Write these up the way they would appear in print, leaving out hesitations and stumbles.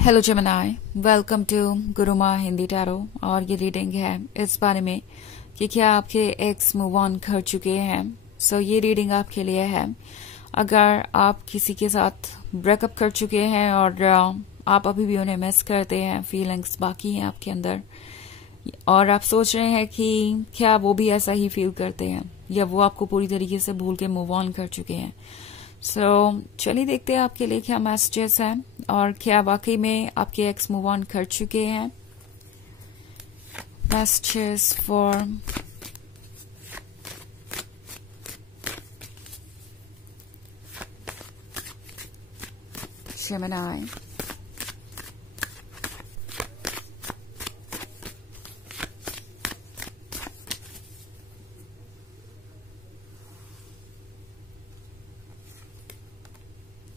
Hello Gemini, welcome to Guruma Hindi tarot. और ये reading है इस बारे में कि क्या आपके एक्स मूव ऑन कर चुके हैं। सो ये रीडिंग आपके लिए है अगर आप किसी के साथ ब्रेकअप कर चुके हैं और आप अभी भी उन्हें मिस करते हैं, फीलिंग्स बाकी हैं आपके अंदर, और आप सोच रहे हैं कि क्या वो भी ऐसा ही फील करते हैं या वो आपको पूरी तरीके से भूल के मूव ऑन कर चुके हैं। चलिए देखते हैं आपके लिए क्या मैसेजेस हैं और क्या वाकई में आपके एक्स मूव ऑन कर चुके हैं। Messages for Gemini,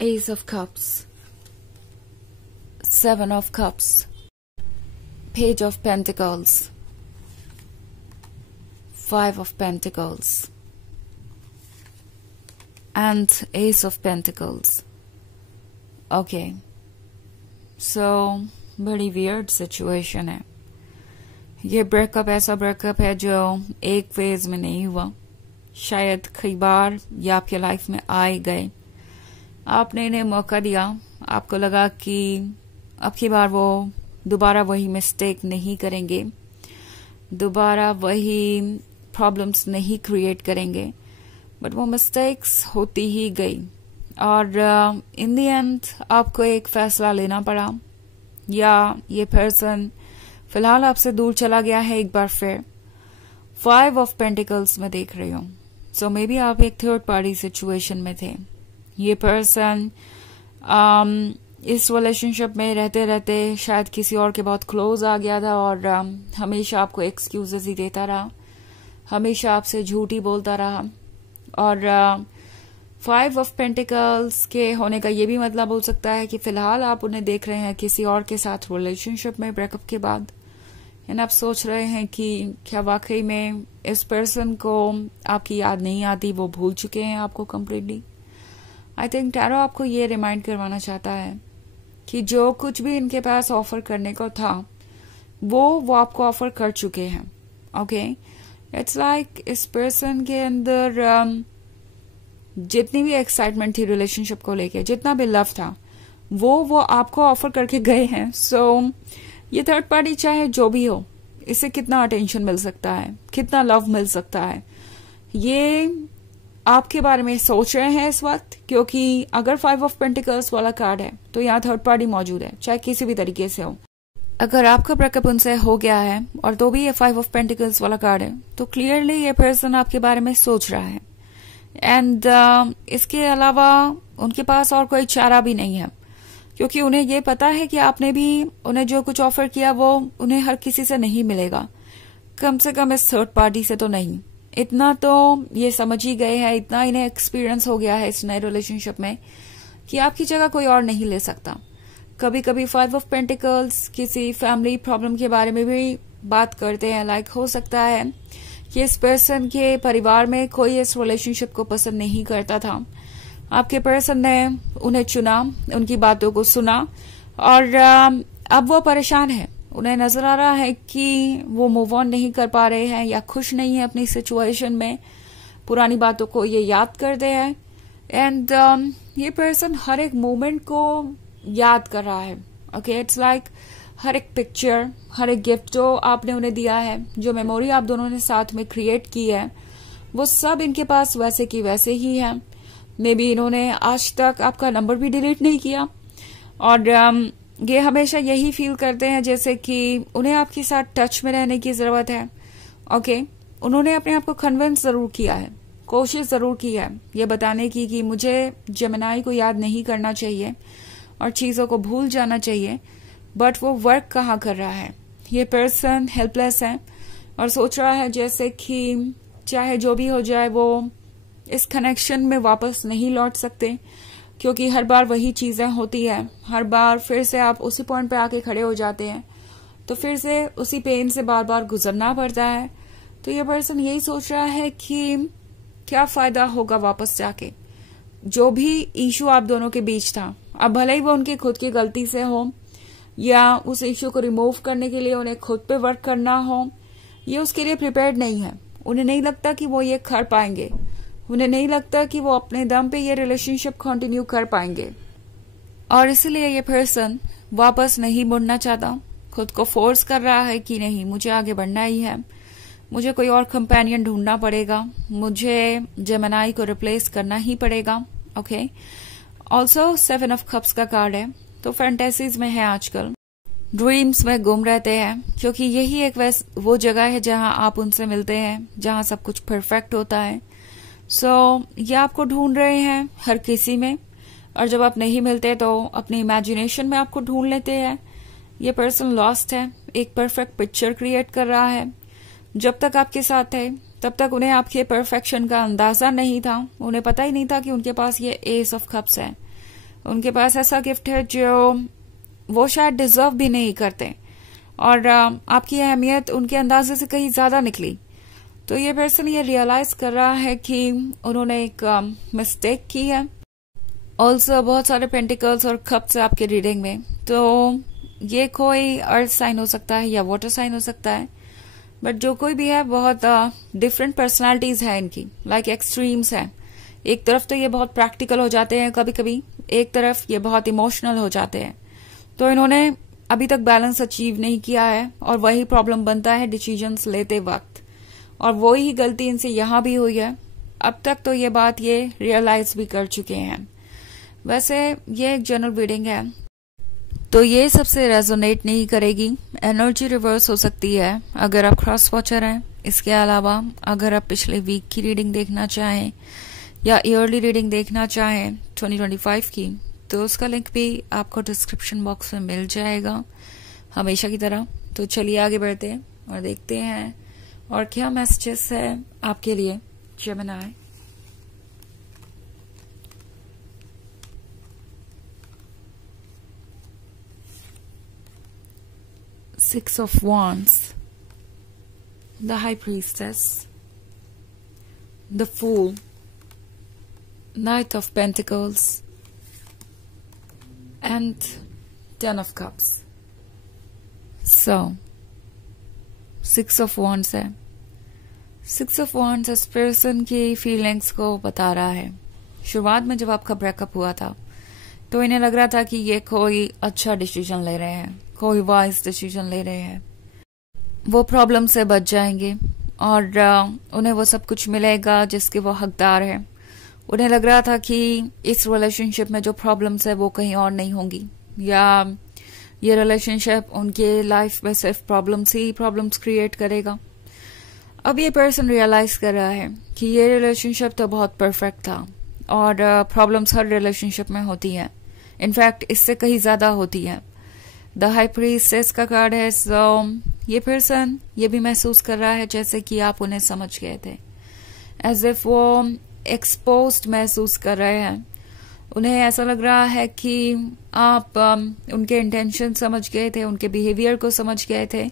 Ace of Cups, Seven of Cups, Page of Pentacles, Five of Pentacles, and Ace of Pentacles. Okay, so बड़ी वियर्ड सिचुएशन है। ये ब्रेकअप ऐसा ब्रेकअप है जो एक फेज में नहीं हुआ, शायद कई बार ये आपके लाइफ में आए गए, आपने इन्हें मौका दिया, आपको लगा कि अब की बार वो दोबारा वही मिस्टेक नहीं करेंगे, दोबारा वही प्रॉब्लम्स नहीं क्रिएट करेंगे, बट वो मिस्टेक्स होती ही गई और इन द एंड आपको एक फैसला लेना पड़ा, या ये पर्सन फिलहाल आपसे दूर चला गया है एक बार फिर। 5 ऑफ पेंटिकल्स में देख रही हूँ, सो मे बी आप एक थर्ड पार्टी सिचुएशन में थे। ये पर्सन इस रिलेशनशिप में रहते रहते शायद किसी और के बहुत क्लोज आ गया था और हमेशा आपको एक्सक्यूजेस ही देता रहा, हमेशा आपसे झूठ ही बोलता रहा। और 5 ऑफ पेंटिकल्स के होने का ये भी मतलब हो सकता है कि फिलहाल आप उन्हें देख रहे हैं किसी और के साथ रिलेशनशिप में ब्रेकअप के बाद, यानी आप सोच रहे हैं कि क्या वाकई में इस पर्सन को आपकी याद नहीं आती, वो भूल चुके हैं आपको कम्प्लीटली। आई थिंक टैरो आपको ये रिमाइंड करवाना चाहता है कि जो कुछ भी इनके पास ऑफर करने को था वो आपको ऑफर कर चुके हैं। ओके, इट्स लाइक इस पर्सन के अंदर जितनी भी एक्साइटमेंट थी रिलेशनशिप को लेके, जितना भी लव था, वो आपको ऑफर करके गए हैं। सो ये थर्ड पार्टी चाहे जो भी हो, इससे कितना अटेंशन मिल सकता है, कितना लव मिल सकता है, ये आपके बारे में सोच रहे हैं इस वक्त, क्योंकि अगर 5 ऑफ पेंटिकल्स वाला कार्ड है तो यहाँ थर्ड पार्टी मौजूद है, चाहे किसी भी तरीके से हो। अगर आपका ब्रेकअप उनसे हो गया है और तो भी ये 5 ऑफ पेंटिकल्स वाला कार्ड है, तो क्लियरली ये पर्सन आपके बारे में सोच रहा है। एंड इसके अलावा उनके पास और कोई चारा भी नहीं है, क्योंकि उन्हें ये पता है कि आपने भी उन्हें जो कुछ ऑफर किया वो उन्हें हर किसी से नहीं मिलेगा, कम से कम इस थर्ड पार्टी से तो नहीं। इतना तो ये समझ ही गए हैं, इतना इन्हें एक्सपीरियंस हो गया है इस नए रिलेशनशिप में कि आपकी जगह कोई और नहीं ले सकता। कभी कभी 5 ऑफ पेंटिकल्स किसी फैमिली प्रॉब्लम के बारे में भी बात करते हैं, लाइक हो सकता है कि इस पर्सन के परिवार में कोई इस रिलेशनशिप को पसंद नहीं करता था, आपके पर्सन ने उन्हें चुना, उनकी बातों को सुना और अब वो परेशान है। उन्हें नजर आ रहा है कि वो मूव ऑन नहीं कर पा रहे हैं या खुश नहीं है अपनी सिचुएशन में, पुरानी बातों को ये याद करते हैं। एंड ये पर्सन हर एक मोमेंट को याद कर रहा है। ओके, इट्स लाइक हर एक पिक्चर, हर एक गिफ्ट जो आपने उन्हें दिया है, जो मेमोरी आप दोनों ने साथ में क्रिएट की है, वो सब इनके पास वैसे की वैसे ही है। मे बी इन्होंने आज तक आपका नंबर भी डिलीट नहीं किया और ये हमेशा यही फील करते हैं जैसे कि उन्हें आपके साथ टच में रहने की जरूरत है। ओके, उन्होंने अपने आप को कन्विंस जरूर किया है, कोशिश जरूर की है ये बताने की कि मुझे जेमिनी को याद नहीं करना चाहिए और चीजों को भूल जाना चाहिए, बट वो वर्क कहाँ कर रहा है। ये पर्सन हेल्पलेस है और सोच रहा है जैसे कि चाहे जो भी हो जाए वो इस कनेक्शन में वापस नहीं लौट सकते, क्योंकि हर बार वही चीजें होती है, हर बार फिर से आप उसी पॉइंट पे आके खड़े हो जाते हैं, तो फिर से उसी पेन से बार बार गुजरना पड़ता है। तो ये पर्सन यही सोच रहा है कि क्या फायदा होगा वापस जाके, जो भी इशू आप दोनों के बीच था, अब भले ही वो उनकी खुद की गलती से हो, या उस इश्यू को रिमूव करने के लिए उन्हें खुद पे वर्क करना हो, ये उसके लिए प्रिपेयर्ड नहीं है। उन्हें नहीं लगता कि वो ये कर पाएंगे, उन्हें नहीं लगता कि वो अपने दम पे ये रिलेशनशिप कंटिन्यू कर पाएंगे, और इसलिए ये पर्सन वापस नहीं मुड़ना चाहता, खुद को फोर्स कर रहा है कि नहीं मुझे आगे बढ़ना ही है, मुझे कोई और कंपेनियन ढूंढना पड़ेगा, मुझे जेमिनी को रिप्लेस करना ही पड़ेगा। ओके, ऑल्सो 7 ऑफ कप्स का कार्ड है, तो फैंटेसीज में है आजकल, ड्रीम्स में गुम रहते हैं, क्योंकि यही एक वो जगह है जहां आप उनसे मिलते हैं, जहां सब कुछ परफेक्ट होता है। ये आपको ढूंढ रहे हैं हर किसी में, और जब आप नहीं मिलते तो अपनी इमेजिनेशन में आपको ढूंढ लेते हैं। ये पर्सन लॉस्ट है, एक परफेक्ट पिक्चर क्रिएट कर रहा है। जब तक आपके साथ थे तब तक उन्हें आपके परफेक्शन का अंदाजा नहीं था, उन्हें पता ही नहीं था कि उनके पास ये एस ऑफ कप्स है। उनके पास ऐसा गिफ्ट है जो वो शायद डिजर्व भी नहीं करते, और आपकी अहमियत उनके अंदाजे से कहीं ज्यादा निकली। तो ये पर्सन ये रियलाइज कर रहा है कि उन्होंने एक मिस्टेक की है। ऑल्सो बहुत सारे पेंटिकल्स और कप्स आपके रीडिंग में, तो ये कोई अर्थ साइन हो सकता है या वाटर साइन हो सकता है, बट जो कोई भी है बहुत डिफरेंट पर्सनालिटीज है इनकी, लाइक एक्सट्रीम्स है। एक तरफ तो ये बहुत प्रैक्टिकल हो जाते हैं कभी कभी, एक तरफ ये बहुत इमोशनल हो जाते हैं। तो इन्होंने अभी तक बैलेंस अचीव नहीं किया है, और वही प्रॉब्लम बनता है डिसीजंस लेते वक्त, और वही गलती इनसे यहां भी हुई है। अब तक तो ये बात ये रियलाइज भी कर चुके हैं। वैसे ये एक जनरल रीडिंग है, तो ये सबसे रेजोनेट नहीं करेगी, एनर्जी रिवर्स हो सकती है अगर आप क्रॉस वॉचर हैं। इसके अलावा अगर आप पिछले वीक की रीडिंग देखना चाहें या ईयरली रीडिंग देखना चाहें 2025 की, तो उसका लिंक भी आपको डिस्क्रिप्शन बॉक्स में मिल जाएगा हमेशा की तरह। तो चलिए आगे बढ़ते हैं और देखते हैं और क्या मैसेजेस है आपके लिए Gemini. Six of Wands, the High Priestess, the Fool, Knight of Pentacles, and 10 of Cups. So, Six of Wands है। Six of Wands इस पर्सन की फीलिंग्स को बता रहा है। शुरुआत में जब आपका ब्रेकअप हुआ था तो इन्हें लग रहा था कि ये कोई अच्छा डिसीजन ले रहे हैं, कोई वाइज डिसीजन ले रहे हैं, वो प्रॉब्लम से बच जाएंगे और उन्हें वो सब कुछ मिलेगा जिसके वो हकदार है। उन्हें लग रहा था कि इस रिलेशनशिप में जो प्रॉब्लम्स है वो कहीं और नहीं होंगी, या ये रिलेशनशिप उनके लाइफ में सिर्फ प्रॉब्लम्स ही प्रॉब्लम्स क्रिएट करेगा। अब ये पर्सन रियलाइज कर रहा है कि ये रिलेशनशिप तो बहुत परफेक्ट था, और प्रॉब्लम्स हर रिलेशनशिप में होती हैं, इनफैक्ट इससे कहीं ज्यादा होती है। द हाई प्रीस्टेस का कार्ड है। सो ये पर्सन ये भी महसूस कर रहा है जैसे कि आप उन्हें समझ गए थे, एज इफ वो एक्सपोज्ड महसूस कर रहे हैं। उन्हें ऐसा लग रहा है कि आप उनके इंटेंशन समझ गए थे, उनके बिहेवियर को समझ गए थे,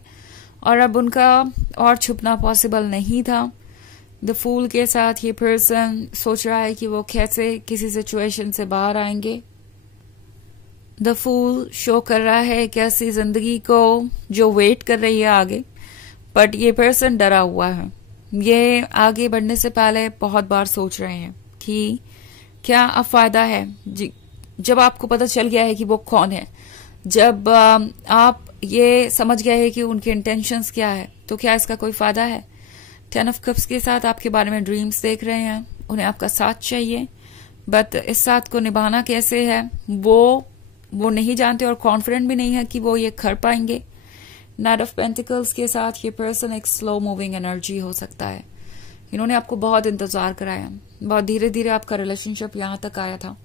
और अब उनका और छुपना पॉसिबल नहीं था। द फूल के साथ ये पर्सन सोच रहा है कि वो कैसे किसी सिचुएशन से बाहर आएंगे। द फूल शो कर रहा है एक ऐसी जिंदगी को जो वेट कर रही है आगे, बट ये पर्सन डरा हुआ है। ये आगे बढ़ने से पहले बहुत बार सोच रहे हैं कि क्या अब फायदा है। जब आपको पता चल गया है कि वो कौन है, जब आप ये समझ गए हैं कि उनके इंटेंशंस क्या है, तो क्या इसका कोई फायदा है। 10 ऑफ कप्स के साथ आपके बारे में ड्रीम्स देख रहे हैं, उन्हें आपका साथ चाहिए, बट इस साथ को निभाना कैसे है वो नहीं जानते, और कॉन्फिडेंट भी नहीं है कि वो ये कर पाएंगे। नाइट ऑफ पेंटिकल्स के साथ ये पर्सन एक स्लो मूविंग एनर्जी हो सकता है। इन्होंने आपको बहुत इंतजार कराया, बहुत धीरे धीरे आपका रिलेशनशिप यहाँ तक आया था,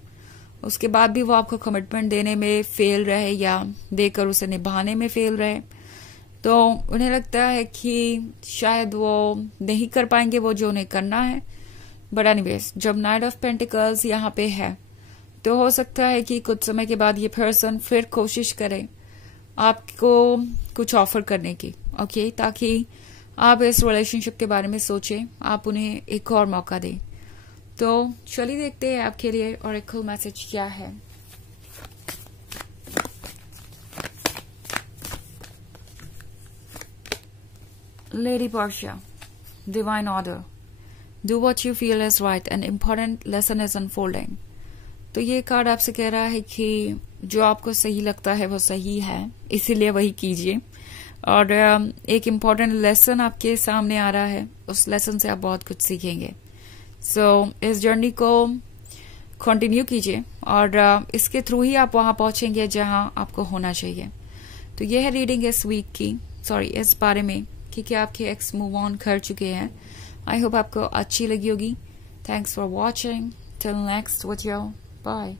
उसके बाद भी वो आपको कमिटमेंट देने में फेल रहे या देकर उसे निभाने में फेल रहे। तो उन्हें लगता है कि शायद वो नहीं कर पाएंगे वो जो उन्हें करना है। बट एनीवेज, जब नाइट ऑफ पेंटिकल्स यहाँ पे है तो हो सकता है कि कुछ समय के बाद ये पर्सन फिर कोशिश करे आपको कुछ ऑफर करने की, ओके, ताकि आप इस रिलेशनशिप के बारे में सोचें, आप उन्हें एक और मौका दें। तो चलिए देखते हैं आपके लिए और एक मैसेज क्या है। Lady Portia, Divine Order. Do what you feel is right. An important lesson is unfolding. तो ये कार्ड आपसे कह रहा है कि जो आपको सही लगता है वो सही है, इसीलिए वही कीजिए. और एक इम्पॉर्टेंट लेसन आपके सामने आ रहा है, उस लेसन से आप बहुत कुछ सीखेंगे. सो इस जर्नी को कंटिन्यू कीजिए और इसके थ्रू ही आप वहां पहुंचेंगे जहां आपको होना चाहिए. तो यह है रीडिंग इस वीक की, इस बारे में कि क्या आपके एक्स मूव ऑन कर चुके हैं. आई होप आपको अच्छी लगी होगी. Thanks for watching. Till next video. Bye.